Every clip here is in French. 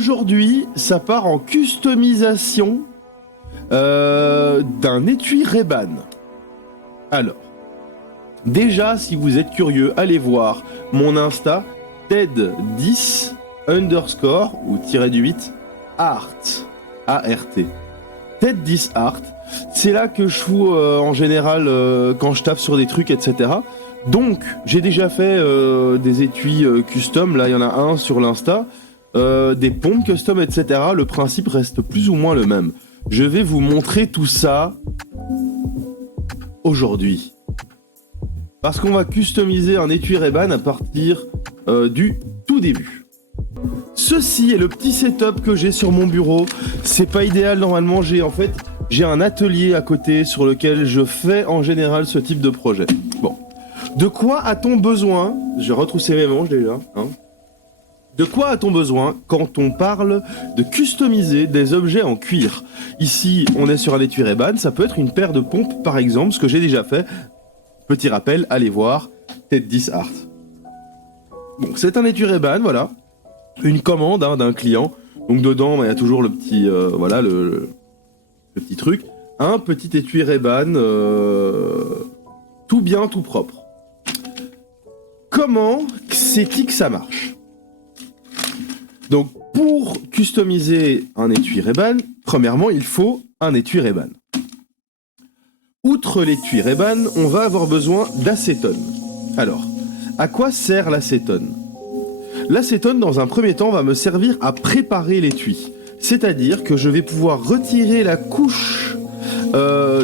Aujourd'hui, ça part en customisation d'un étui Ray-Ban. Alors, déjà, si vous êtes curieux, allez voir mon Insta, TED10 underscore ou -8 art, A-R-T. TED10 art, c'est là que je fous en général quand je tape sur des trucs, etc. Donc, j'ai déjà fait des étuis custom, là il y en a un sur l'Insta, des pompes custom, etc. Le principe reste plus ou moins le même. Je vais vous montrer tout ça aujourd'hui. Parce qu'on va customiser un étui Ray-Ban à partir du tout début. Ceci est le petit setup que j'ai sur mon bureau. C'est pas idéal normalement, j'ai un atelier à côté sur lequel je fais en général ce type de projet. Bon. De quoi a-t-on besoin? Je vais retrousser mes manches déjà. De quoi a-t-on besoin quand on parle de customiser des objets en cuir? Ici, on est sur un étui Ray-Ban, ça peut être une paire de pompes par exemple, ce que j'ai déjà fait. Petit rappel, allez voir, TED10 art. Bon, c'est un étui Ray-Ban, voilà. Une commande d'un client. Donc dedans, il y a toujours le petit, voilà, le petit truc. Un petit étui Ray-Ban, tout bien, tout propre. Comment c'est-il que ça marche? Donc, pour customiser un étui Ray-Ban, premièrement, il faut un étui Ray-Ban. Outre l'étui Ray-Ban, on va avoir besoin d'acétone. Alors, à quoi sert l'acétone? L'acétone, dans un premier temps, va me servir à préparer l'étui. C'est-à-dire que je vais pouvoir retirer la couche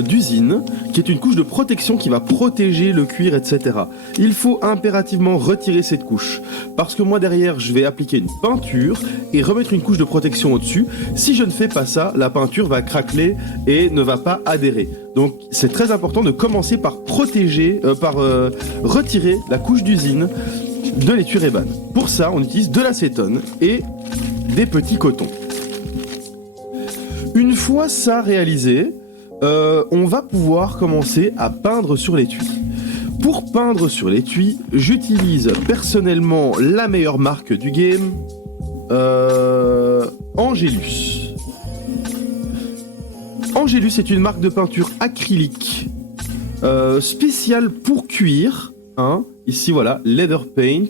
d'usine, qui est une couche de protection qui va protéger le cuir, etc. Il faut impérativement retirer cette couche, parce que moi derrière je vais appliquer une peinture et remettre une couche de protection au-dessus. Si je ne fais pas ça, la peinture va craqueler et ne va pas adhérer. Donc c'est très important de commencer par protéger, retirer la couche d'usine de l'étui Ray-Ban. Pour ça, on utilise de l'acétone et des petits cotons. Une fois ça réalisé, on va pouvoir commencer à peindre sur l'étui. Pour peindre sur l'étui, j'utilise personnellement la meilleure marque du game, Angelus. Angelus est une marque de peinture acrylique spéciale pour cuir. Ici voilà, Leather Paint,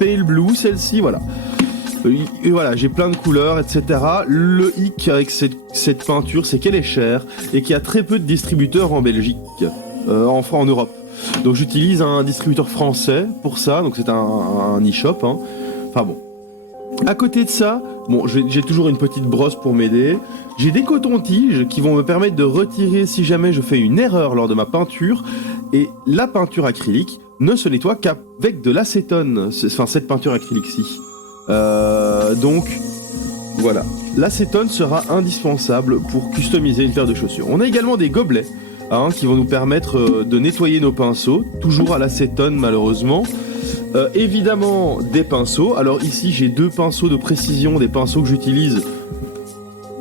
Pale Blue, celle-ci, voilà. Et voilà, j'ai plein de couleurs, etc. Le hic avec cette peinture, c'est qu'elle est chère et qu'il y a très peu de distributeurs en Belgique, en Europe. Donc j'utilise un distributeur français pour ça, donc c'est un e-shop. Enfin bon. À côté de ça, bon, j'ai toujours une petite brosse pour m'aider. J'ai des cotons-tiges qui vont me permettre de retirer si jamais je fais une erreur lors de ma peinture. Et la peinture acrylique ne se nettoie qu'avec de l'acétone. Enfin, cette peinture acrylique-ci. Donc, voilà. L'acétone sera indispensable pour customiser une paire de chaussures. On a également des gobelets qui vont nous permettre de nettoyer nos pinceaux, toujours à l'acétone malheureusement. Évidemment des pinceaux. Alors ici j'ai deux pinceaux de précision, des pinceaux que j'utilise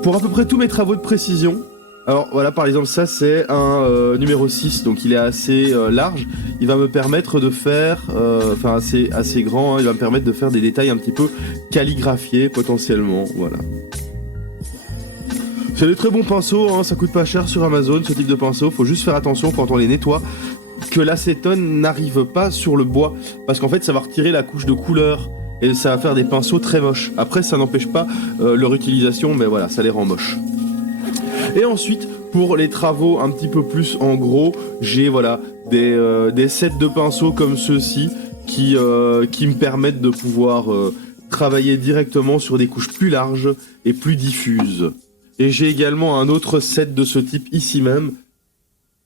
pour à peu près tous mes travaux de précision. Alors voilà, par exemple ça c'est un numéro 6, donc il est assez large. Il va me permettre de faire, enfin assez grand, il va me permettre de faire des détails un petit peu calligraphiés potentiellement, voilà. C'est des très bons pinceaux, ça coûte pas cher sur Amazon ce type de pinceau, faut juste faire attention quand on les nettoie, que l'acétone n'arrive pas sur le bois, parce qu'en fait ça va retirer la couche de couleur, et ça va faire des pinceaux très moches. Après ça n'empêche pas leur utilisation, mais voilà, ça les rend moches. Et ensuite, pour les travaux un petit peu plus en gros, j'ai voilà, des sets de pinceaux comme ceux-ci qui me permettent de pouvoir travailler directement sur des couches plus larges et plus diffuses. Et j'ai également un autre set de ce type ici même,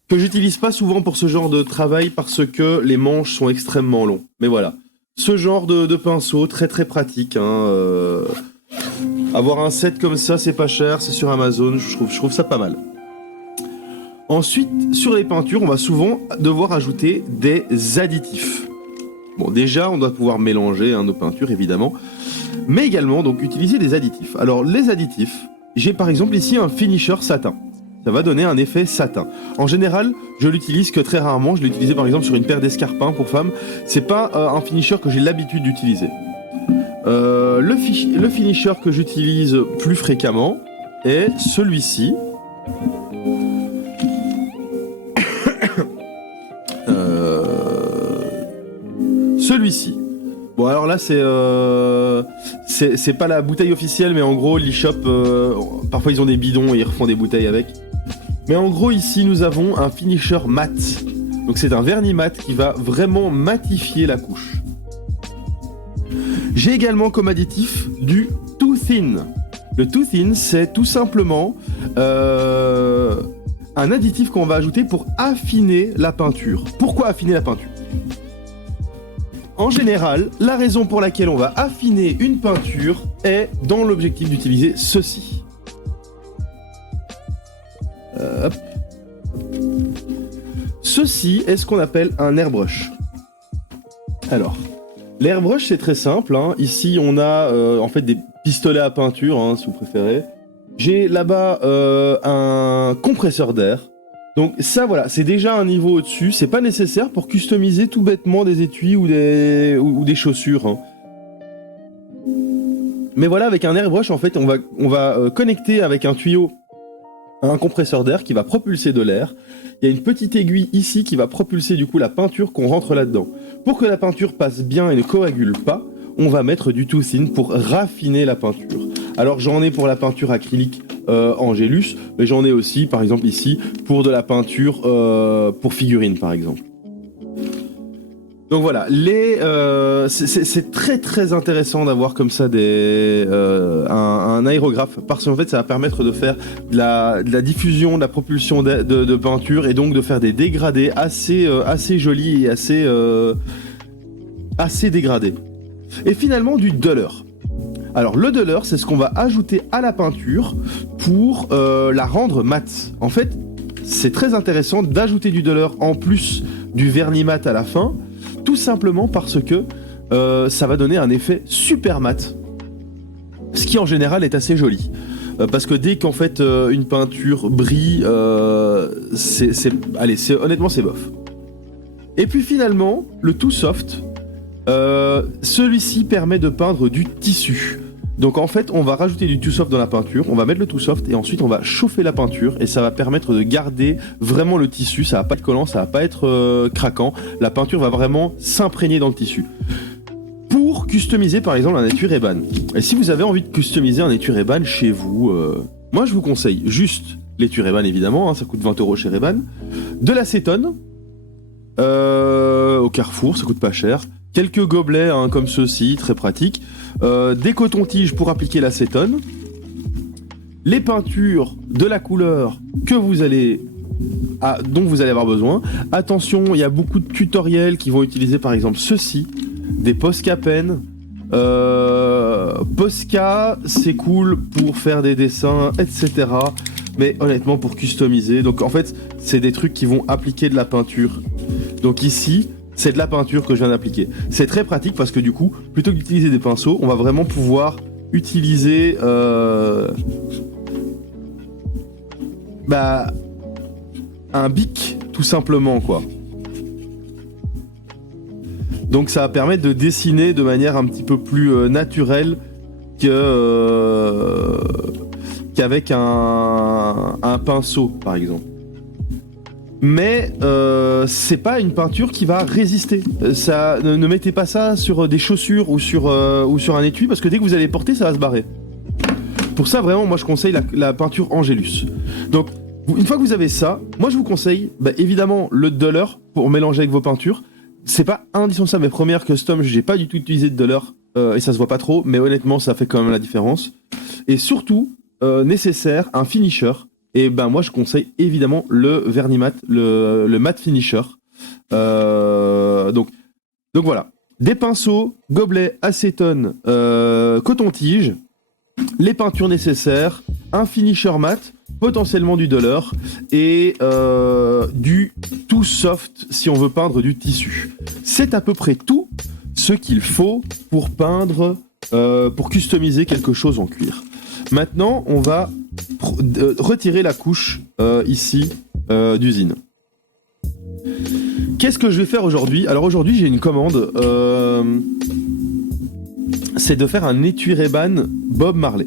que j'utilise pas souvent pour ce genre de travail parce que les manches sont extrêmement longs. Mais voilà, ce genre de pinceau très très pratique. Avoir un set comme ça, c'est pas cher, c'est sur Amazon, je trouve ça pas mal. Ensuite, sur les peintures, on va souvent devoir ajouter des additifs. Bon, déjà, on doit pouvoir mélanger nos peintures, évidemment, mais également donc utiliser des additifs. Alors, les additifs, j'ai par exemple ici un finisher satin. Ça va donner un effet satin. En général, je l'utilise que très rarement. Je l'ai utilisé par exemple sur une paire d'escarpins pour femmes. C'est pas un finisher que j'ai l'habitude d'utiliser. Le finisher que j'utilise plus fréquemment est celui-ci. Celui-ci. Bon, alors là, c'est pas la bouteille officielle, mais en gros, l'e-shop, parfois ils ont des bidons et ils refont des bouteilles avec. Mais en gros, ici, nous avons un finisher mat. Donc c'est un vernis mat qui va vraiment matifier la couche. J'ai également comme additif du Too Thin. Le Too Thin, c'est tout simplement un additif qu'on va ajouter pour affiner la peinture. Pourquoi affiner la peinture ? En général, la raison pour laquelle on va affiner une peinture est dans l'objectif d'utiliser ceci. Hop. Ceci est ce qu'on appelle un airbrush. Alors, l'airbrush c'est très simple. Hein. Ici, on a en fait des pistolets à peinture, hein, si vous préférez. J'ai là-bas un compresseur d'air. Donc ça, voilà, c'est déjà un niveau au-dessus. C'est pas nécessaire pour customiser tout bêtement des étuis ou des chaussures. Hein. Mais voilà, avec un airbrush, en fait, on va connecter avec un tuyau un compresseur d'air qui va propulser de l'air. Il y a une petite aiguille ici qui va propulser du coup la peinture qu'on rentre là-dedans. Pour que la peinture passe bien et ne coagule pas, on va mettre du Too Thin pour raffiner la peinture. Alors j'en ai pour la peinture acrylique Angelus, mais j'en ai aussi par exemple ici pour de la peinture pour figurines par exemple. Donc voilà, c'est très très intéressant d'avoir comme ça un aérographe, parce qu'en fait ça va permettre de faire de la diffusion, de la propulsion de peinture, et donc de faire des dégradés assez jolis et assez dégradés. Et finalement du duller. Alors le duller, c'est ce qu'on va ajouter à la peinture pour la rendre mate. En fait, c'est très intéressant d'ajouter du duller en plus du vernis mat à la fin, tout simplement parce que ça va donner un effet super mat. Ce qui en général est assez joli. Parce que dès qu'en fait une peinture brille, honnêtement c'est bof. Et puis finalement, le Too Soft, celui-ci permet de peindre du tissu. Donc en fait, on va rajouter du Too Soft dans la peinture, on va mettre le Too Soft et ensuite on va chauffer la peinture et ça va permettre de garder vraiment le tissu, ça va pas être collant, ça va pas être craquant, la peinture va vraiment s'imprégner dans le tissu. Pour customiser par exemple un étui Ray-Ban. Et si vous avez envie de customiser un étui Ray-Ban chez vous, moi je vous conseille juste l'étui Ray-Ban évidemment, hein, ça coûte 20 € chez Ray-Ban, de l'acétone, au Carrefour, ça coûte pas cher. Quelques gobelets hein, comme ceux-ci, très pratiques. Des cotons-tiges pour appliquer l'acétone. Les peintures de la couleur dont vous allez avoir besoin. Attention, il y a beaucoup de tutoriels qui vont utiliser par exemple ceci. Des Posca Pen. Posca, c'est cool pour faire des dessins, etc. Mais honnêtement, pour customiser. Donc en fait, c'est des trucs qui vont appliquer de la peinture. Donc ici... c'est de la peinture que je viens d'appliquer. C'est très pratique parce que du coup, plutôt que d'utiliser des pinceaux, on va vraiment pouvoir utiliser un bic, tout simplement, quoi. Donc ça va permettre de dessiner de manière un petit peu plus naturelle qu'avec un pinceau, par exemple. Mais c'est pas une peinture qui va résister. Ça, ne mettez pas ça sur des chaussures ou sur un étui parce que dès que vous allez porter, ça va se barrer. Pour ça, vraiment, moi je conseille la peinture Angelus. Donc, une fois que vous avez ça, moi je vous conseille évidemment le duller pour mélanger avec vos peintures. C'est pas indispensable, mes premières custom, j'ai pas du tout utilisé de duller et ça se voit pas trop, mais honnêtement, ça fait quand même la différence. Et surtout, nécessaire, un finisher. Et moi je conseille évidemment le vernis mat, le mat finisher. Donc voilà. Des pinceaux, gobelets, acétone, coton-tige, les peintures nécessaires, un finisher mat, potentiellement du duller et du Too Soft si on veut peindre du tissu. C'est à peu près tout ce qu'il faut pour peindre, pour customiser quelque chose en cuir. Maintenant, on va retirer la couche ici d'usine. Qu'est-ce que je vais faire aujourd'hui ? Alors aujourd'hui, j'ai une commande. c'est de faire un étui Ray-Ban Bob Marley.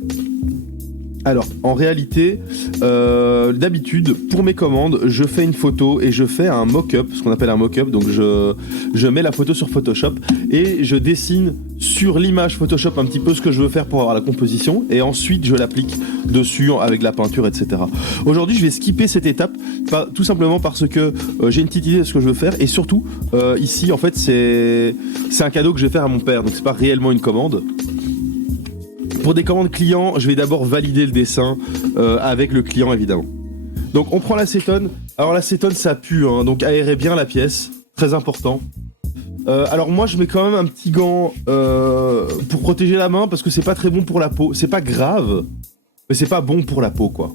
Alors, en réalité, d'habitude, pour mes commandes, je fais une photo et je fais un mock-up, ce qu'on appelle un mock-up. Donc, je mets la photo sur Photoshop et je dessine sur l'image Photoshop un petit peu ce que je veux faire pour avoir la composition. Et ensuite, je l'applique dessus avec la peinture, etc. Aujourd'hui, je vais skipper cette étape, tout simplement parce que j'ai une petite idée de ce que je veux faire. Et surtout, ici, en fait, c'est un cadeau que je vais faire à mon père. Donc, c'est pas réellement une commande. Pour des commandes clients, je vais d'abord valider le dessin avec le client évidemment. Donc on prend l'acétone. Alors l'acétone ça pue, hein, donc aérez bien la pièce, très important. Alors moi je mets quand même un petit gant pour protéger la main parce que c'est pas très bon pour la peau. C'est pas grave, mais c'est pas bon pour la peau quoi.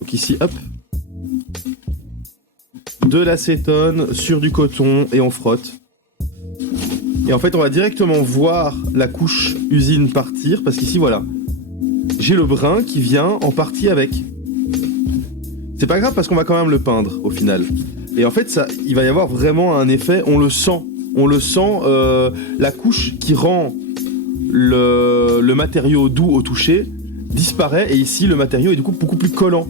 Donc ici hop, de l'acétone sur du coton et on frotte. Et en fait, on va directement voir la couche usine partir, parce qu'ici, voilà, j'ai le brun qui vient en partie avec. C'est pas grave parce qu'on va quand même le peindre, au final. Et en fait, ça, il va y avoir vraiment un effet, on le sent, la couche qui rend le matériau doux au toucher disparaît, et ici, le matériau est du coup beaucoup plus collant.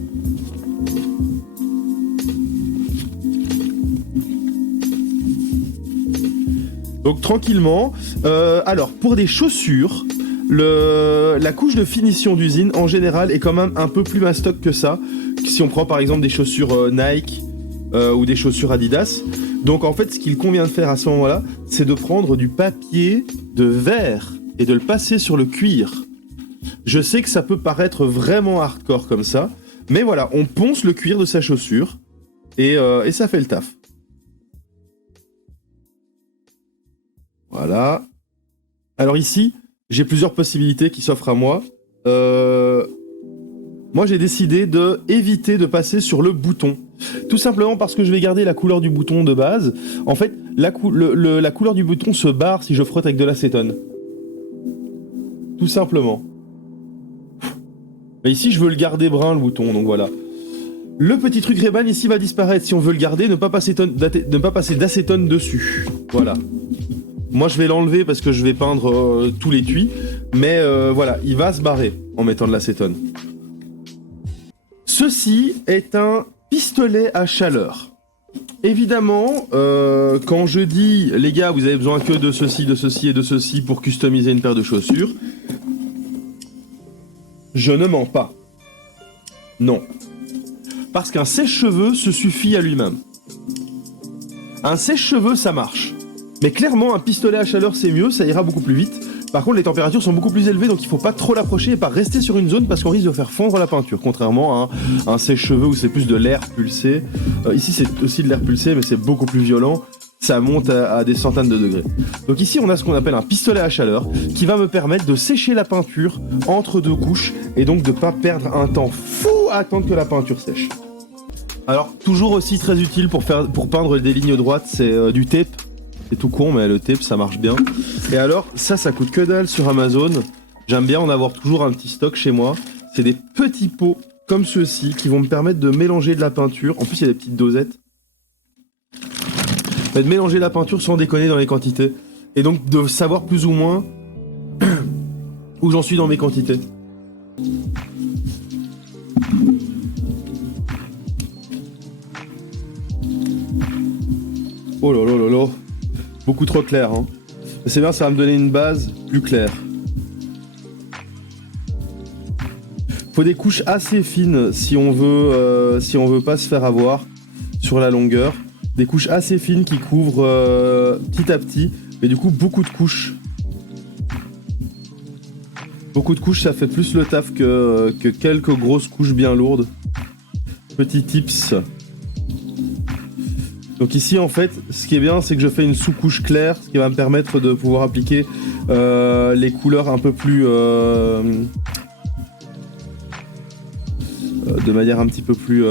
Donc tranquillement, alors pour des chaussures, la couche de finition d'usine en général est quand même un peu plus mastoc que ça. Si on prend par exemple des chaussures Nike ou des chaussures Adidas. Donc en fait ce qu'il convient de faire à ce moment-là, c'est de prendre du papier de verre et de le passer sur le cuir. Je sais que ça peut paraître vraiment hardcore comme ça, mais voilà, on ponce le cuir de sa chaussure et ça fait le taf. Voilà. Alors ici, j'ai plusieurs possibilités qui s'offrent à moi. Moi, j'ai décidé de éviter de passer sur le bouton. Tout simplement parce que je vais garder la couleur du bouton de base. En fait, la couleur du bouton se barre si je frotte avec de l'acétone. Tout simplement. Mais ici, je veux le garder brun, le bouton, donc voilà. Le petit truc Ray-Ban ici va disparaître. Si on veut le garder, ne pas passer d'acétone dessus. Voilà. Moi je vais l'enlever parce que je vais peindre tout l'étui, mais voilà, il va se barrer en mettant de l'acétone. Ceci est un pistolet à chaleur. Évidemment, quand je dis les gars, vous avez besoin que de ceci et de ceci pour customiser une paire de chaussures, je ne mens pas. Non. Parce qu'un sèche-cheveux se suffit à lui-même. Un sèche-cheveux, ça marche. Mais clairement, un pistolet à chaleur, c'est mieux, ça ira beaucoup plus vite. Par contre, les températures sont beaucoup plus élevées, donc il faut pas trop l'approcher et pas rester sur une zone parce qu'on risque de faire fondre la peinture, contrairement à un sèche-cheveux où c'est plus de l'air pulsé. Ici, c'est aussi de l'air pulsé, mais c'est beaucoup plus violent. Ça monte à des centaines de degrés. Donc ici, on a ce qu'on appelle un pistolet à chaleur qui va me permettre de sécher la peinture entre deux couches et donc de pas perdre un temps fou à attendre que la peinture sèche. Alors, toujours aussi très utile pour peindre des lignes droites, c'est du tape. C'est tout con, mais le tape, ça marche bien. Et alors, ça coûte que dalle sur Amazon. J'aime bien en avoir toujours un petit stock chez moi. C'est des petits pots comme ceux-ci qui vont me permettre de mélanger de la peinture. En plus, il y a des petites dosettes. De mélanger la peinture sans déconner dans les quantités. Et donc, de savoir plus ou moins où j'en suis dans mes quantités. Oh là là là là. Beaucoup trop clair, hein. C'est bien, ça va me donner une base plus claire. Faut des couches assez fines si on veut pas se faire avoir sur la longueur. Des couches assez fines qui couvrent petit à petit, mais du coup beaucoup de couches. Beaucoup de couches, ça fait plus le taf que quelques grosses couches bien lourdes. Petit tips. Donc ici en fait, ce qui est bien, c'est que je fais une sous-couche claire, ce qui va me permettre de pouvoir appliquer les couleurs un peu plus... de manière un petit peu plus...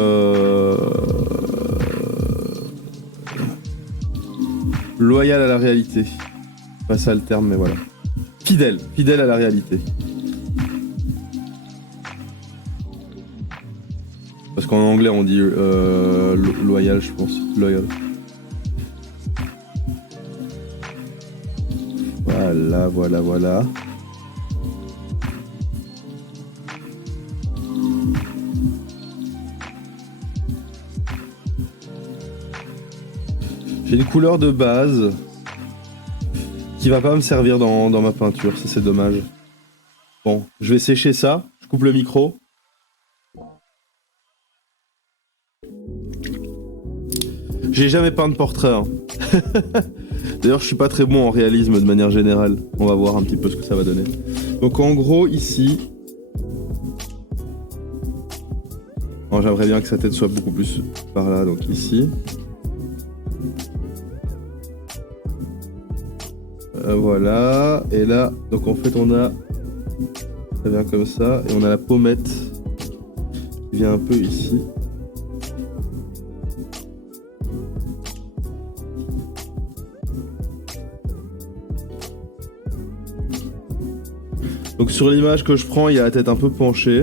loyale à la réalité. Pas ça le terme, mais voilà. Fidèle à la réalité. Parce qu'en anglais on dit loyal, je pense. Loyal. Voilà, voilà, voilà. J'ai une couleur de base qui va pas me servir dans ma peinture, ça c'est dommage. Bon, je vais sécher ça, je coupe le micro. J'ai jamais peint de portrait. Hein. D'ailleurs, je suis pas très bon en réalisme de manière générale. On va voir un petit peu ce que ça va donner. Donc en gros, ici... Bon, j'aimerais bien que sa tête soit beaucoup plus par là, donc ici. Voilà, et là, donc en fait on a... Ça vient comme ça, et on a la pommette qui vient un peu ici. Donc sur l'image que je prends, il y a la tête un peu penchée.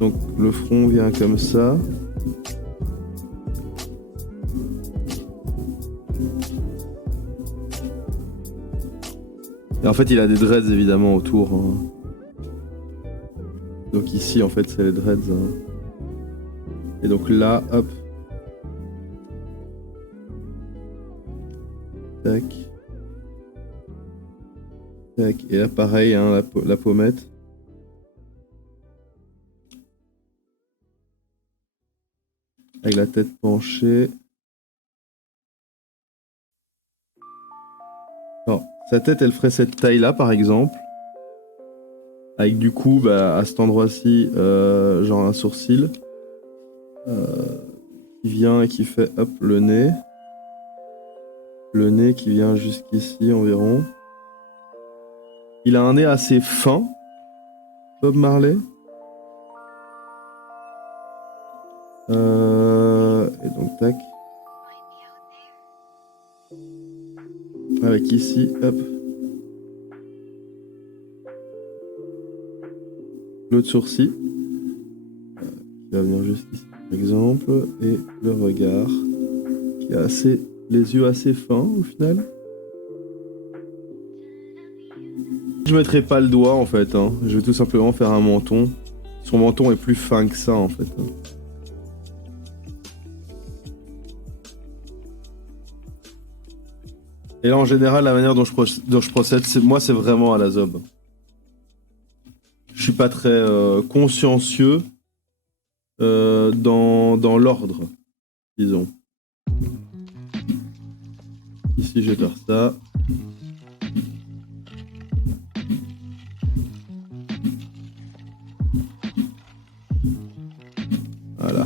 Donc le front vient comme ça. Et en fait, il a des dreads évidemment autour. Hein. Donc ici, en fait, c'est les dreads. Hein. Et donc là, hop. Tac. Tac. Et là, pareil, hein, la pommette. Avec la tête penchée. Alors, sa tête, elle ferait cette taille-là, par exemple. Avec du coup, bah, à cet endroit-ci, genre un sourcil. Qui vient et qui fait, hop, le nez. Le nez qui vient jusqu'ici environ. Il a un nez assez fin, Bob Marley. Et donc, tac. Avec ici, hop. L'autre sourcil. Qui va venir juste ici, par exemple. Et le regard. Qui a assez... Les yeux assez fins, au final. Je mettrai pas le doigt, en fait. Hein. Je vais tout simplement faire un menton. Son menton est plus fin que ça, en fait. Hein. Et là, en général, la manière dont je procède, moi, c'est vraiment à la zob. Je suis pas très consciencieux dans l'ordre, disons. Ici, je vais faire ça. Voilà.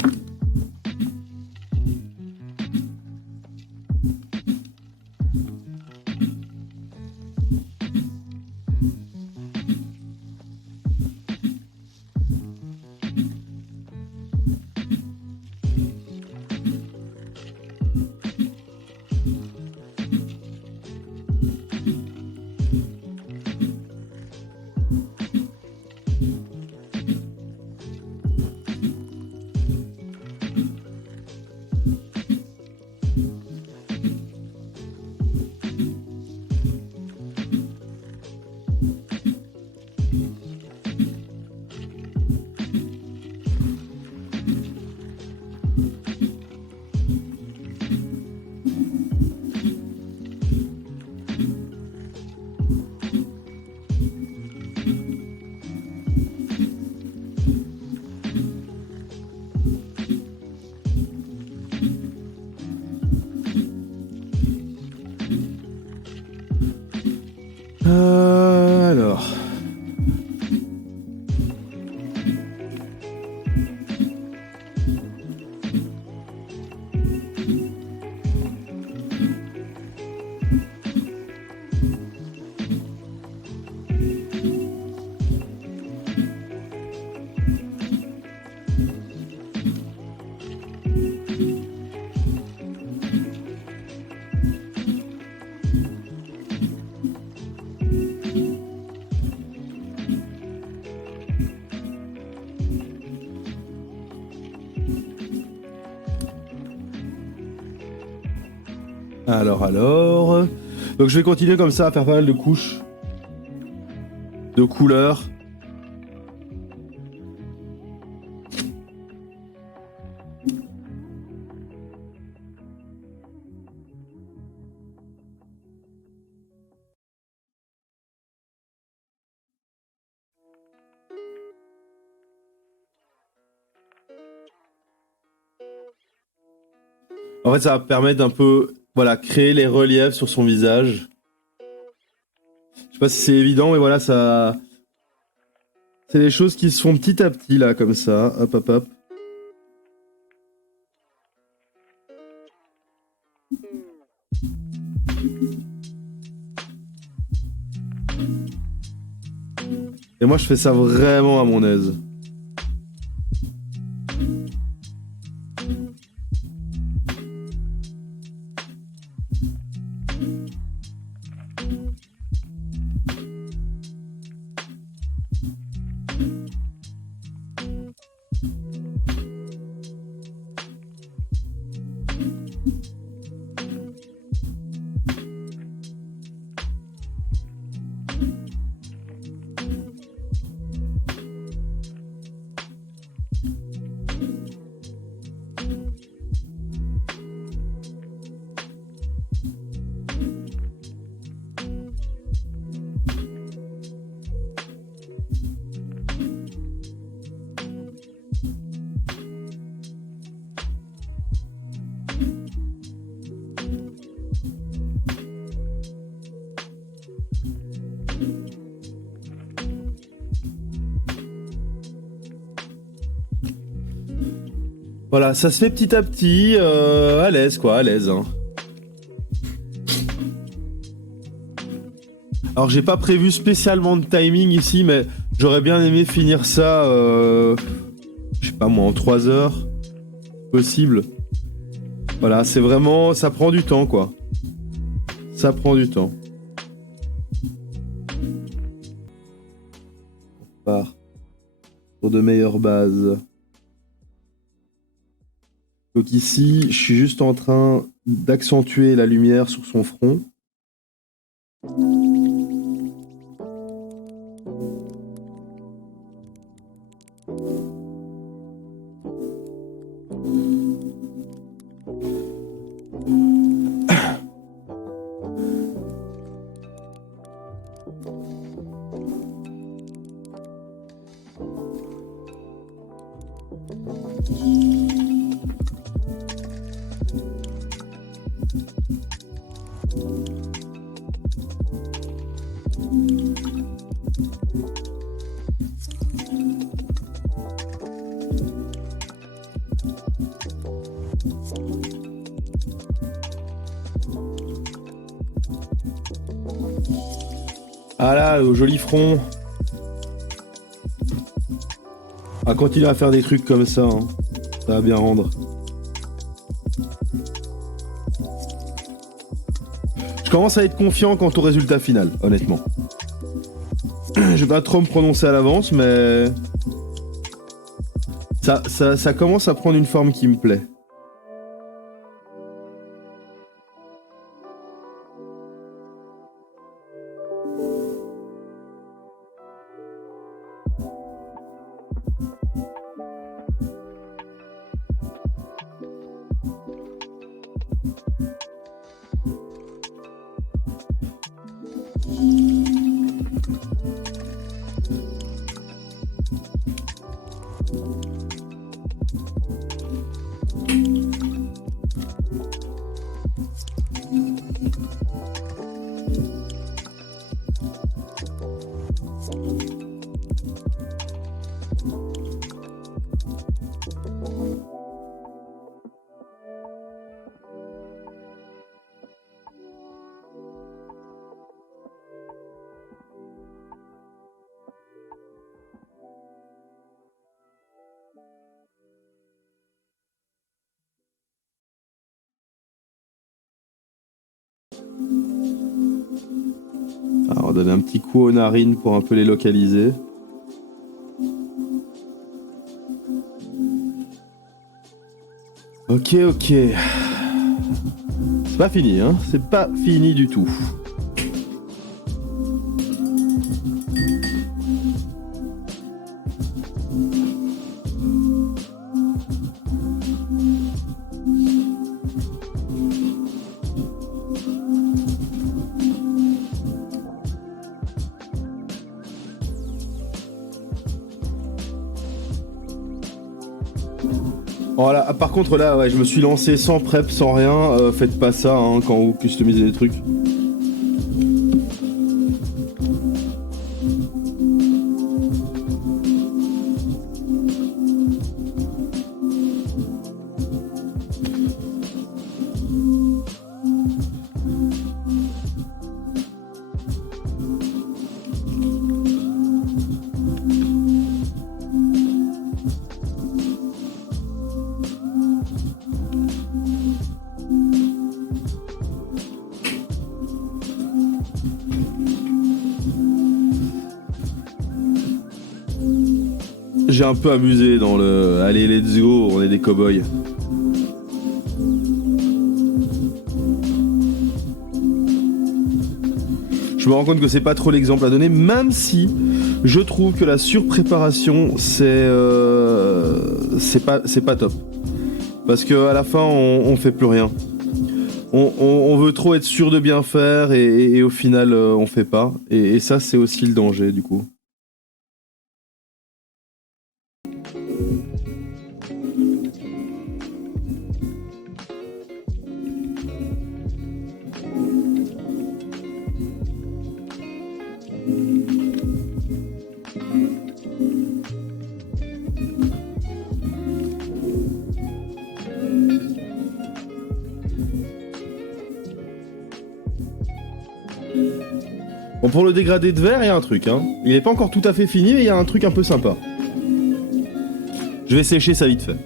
Alors. Alors. Donc je vais continuer comme ça à faire pas mal de couches. De couleurs. En fait, ça va permettre d'un peu, voilà, créer les reliefs sur son visage. Je sais pas si c'est évident, mais voilà, ça... C'est des choses qui se font petit à petit, là, comme ça. Hop, hop, hop. Et moi, je fais ça vraiment à mon aise. Voilà, ça se fait petit à petit, à l'aise quoi, à l'aise. Hein. Alors j'ai pas prévu spécialement de timing ici, mais j'aurais bien aimé finir ça, je sais pas moi, en 3 heures, possible. Voilà, c'est vraiment, ça prend du temps quoi. Ça prend du temps. On part pour de meilleures bases. Donc ici, je suis juste en train d'accentuer la lumière sur son front. Ah là, au joli front. On va continuer à faire des trucs comme ça, hein. Ça va bien rendre. Je commence à être confiant quant au résultat final, honnêtement. Je vais pas trop me prononcer à l'avance, mais... Ça commence à prendre une forme qui me plaît. Alors, on va donner un petit coup aux narines pour un peu les localiser. Ok. C'est pas fini, hein. C'est pas fini du tout. Voilà, par contre là, ouais, je me suis lancé sans prep, sans rien. Faites pas ça hein, quand vous customisez des trucs. J'ai un peu abusé dans le... Allez, let's go, on est des cow-boys. Je me rends compte que c'est pas trop l'exemple à donner, même si je trouve que la surpréparation, c'est pas top. Parce qu'à la fin, on fait plus rien. On veut trop être sûr de bien faire et au final, on fait pas. Et ça, c'est aussi le danger, du coup. Bon, pour le dégradé de verre, il y a un truc, hein. Il est pas encore tout à fait fini, mais il y a un truc un peu sympa. Je vais sécher ça vite fait.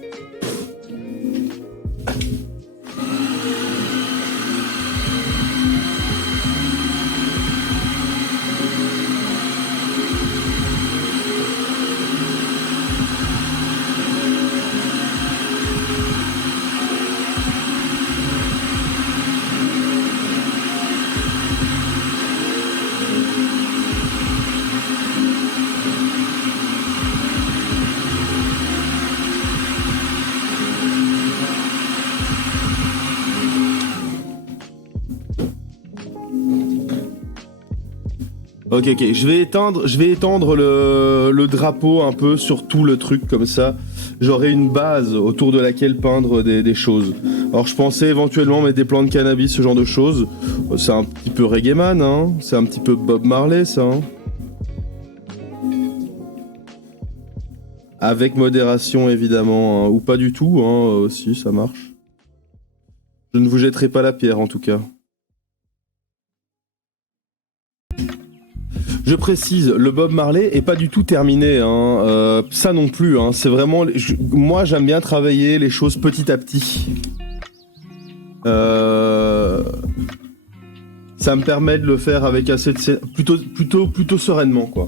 Ok, je vais étendre le drapeau un peu sur tout le truc comme ça. J'aurai une base autour de laquelle peindre des choses. Alors je pensais éventuellement mettre des plants de cannabis, ce genre de choses. C'est un petit peu reggae man, hein. C'est un petit peu Bob Marley, ça. Hein. Avec modération évidemment, hein. Ou pas du tout, hein. Si ça marche. Je ne vous jetterai pas la pierre en tout cas. Je précise, le Bob Marley est pas du tout terminé, hein. Ça non plus, hein. C'est vraiment... Moi, j'aime bien travailler les choses petit à petit. Ça me permet de le faire avec assez de... Plutôt sereinement, quoi.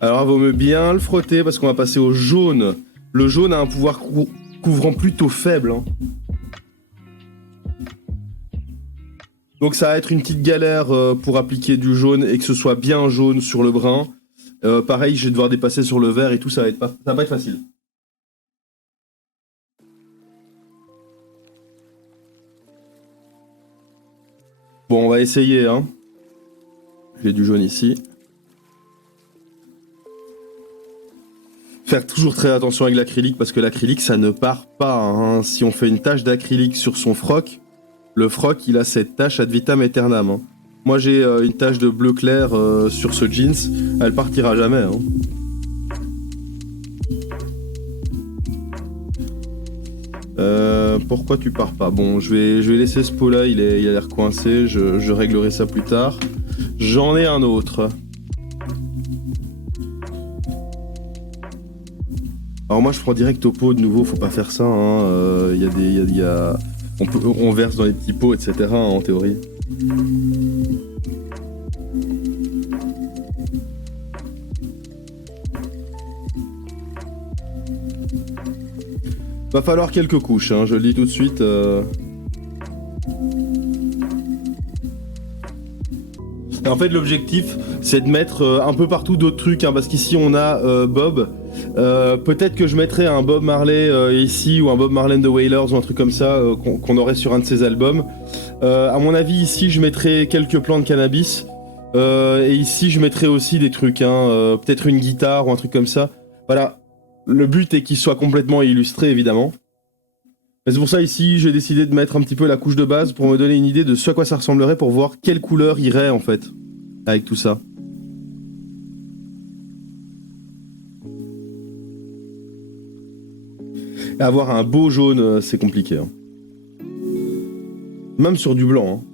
Alors, il vaut mieux bien le frotter parce qu'on va passer au jaune. Le jaune a un pouvoir couvrant plutôt faible. Hein. Donc ça va être une petite galère pour appliquer du jaune et que ce soit bien jaune sur le brun. Pareil, je vais devoir dépasser sur le vert et tout, ça va pas être facile. Bon, on va essayer. Hein. J'ai du jaune ici. Faire toujours très attention avec l'acrylique parce que l'acrylique ça ne part pas. Hein. Si on fait une tache d'acrylique sur son froc, le froc il a cette tache ad vitam aeternam. Hein. Moi j'ai une tache de bleu clair sur ce jeans, elle partira jamais. Hein. Pourquoi tu pars pas? Bon, je vais laisser ce pot là, il a l'air coincé, je réglerai ça plus tard. J'en ai un autre. Alors moi je prends direct au pot de nouveau, faut pas faire ça, hein. On verse dans les petits pots, etc. hein, en théorie. Va falloir quelques couches, hein, je le dis tout de suite. En fait l'objectif c'est de mettre un peu partout d'autres trucs, hein, parce qu'ici on a Bob. Peut-être que je mettrais un Bob Marley ici ou un Bob Marley and the Wailers ou un truc comme ça qu'on aurait sur un de ses albums. À mon avis, ici, je mettrai quelques plants de cannabis. Et ici, je mettrai aussi des trucs, hein, peut-être une guitare ou un truc comme ça. Voilà. Le but est qu'il soit complètement illustré, évidemment. Mais c'est pour ça, ici, j'ai décidé de mettre un petit peu la couche de base pour me donner une idée de ce à quoi ça ressemblerait, pour voir quelle couleur irait, en fait, avec tout ça. Et avoir un beau jaune, c'est compliqué. Hein. Même sur du blanc. Hein.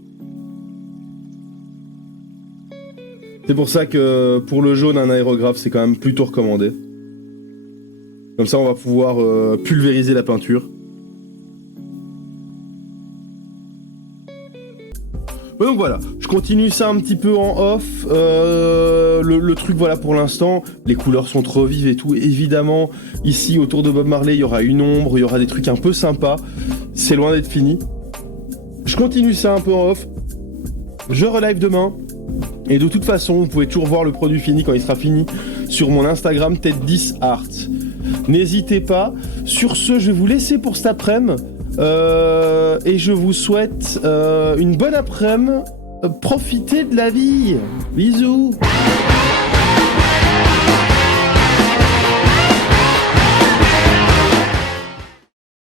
C'est pour ça que pour le jaune, un aérographe, c'est quand même plutôt recommandé. Comme ça, on va pouvoir pulvériser la peinture. Donc voilà, je continue ça un petit peu en off. Le truc, voilà, pour l'instant, les couleurs sont trop vives et tout. Évidemment, ici, autour de Bob Marley, il y aura une ombre, il y aura des trucs un peu sympas. C'est loin d'être fini. Je continue ça un peu en off. Je relive demain. Et de toute façon, vous pouvez toujours voir le produit fini quand il sera fini sur mon Instagram, Ted10Art. N'hésitez pas. Sur ce, je vais vous laisser pour cet après-midi. Et je vous souhaite une bonne après-midi. Profitez de la vie. Bisous.